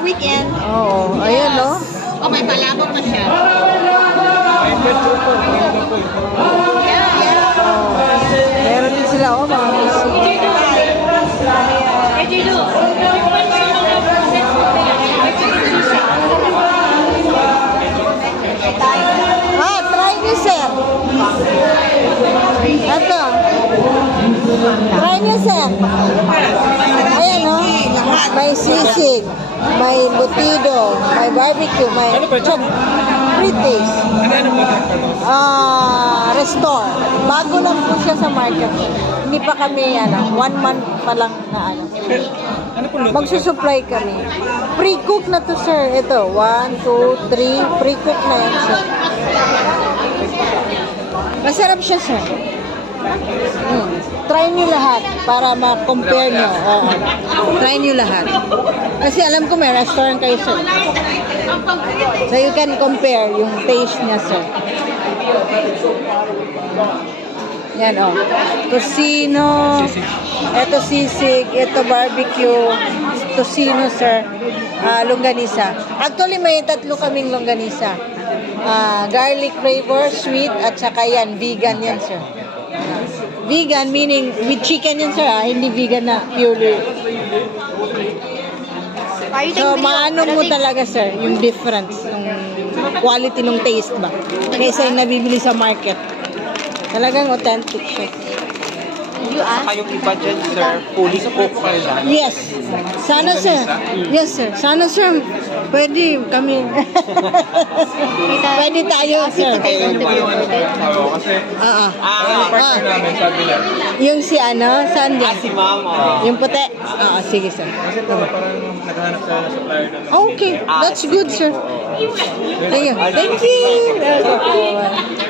sa weekend. Oo, ayun, no? Oh, may palabok na siya. Meron din sila, oh, mga bisig. Try niyo, sir. Ito. Try niyo, sir. Ayan, no? May sisig, may butido, may barbecue, may frites. Restore. Bago lang po siya sa market. Hindi pa kami, 1 month pa lang na magsusupply kami. Pre-cook na to, sir. Ito, 1, 2, 3. Pre-cook na yan, sir. Masarap siya, sir. Try niyo lahat para ma-compare niyo. Try niyo lahat. Kasi alam ko may restaurant kayo, sir. So you can compare yung taste niya, sir. Yan, oh. Tocino. Ito sisig. Ito barbecue. Tocino, sir. Longganisa. Actually, may 3 kaming longganisa. Garlic flavor, sweet, at saka yan, vegan yan, sir. Vegan meaning with chicken yan, sir, hindi vegan na purely. So, maano mo talaga, sir, yung difference, yung quality ng taste ba? Kaysa yung nabibili sa market. Talagang authentic siya. Saka yung iba dyan, sir, fully cooked pa rin. Yes. Sana, sir. Yes, sir. Sana, sir. Pwede kami. Pwede tayo, sir. Kasi, yung partner namin, sabi niya. Yung si saan dyan? si ma'am, Yung puti? Sige, sir. Kasi parang naghahanap sa supplier na Okay, that's good, sir. Thank you. Thank you.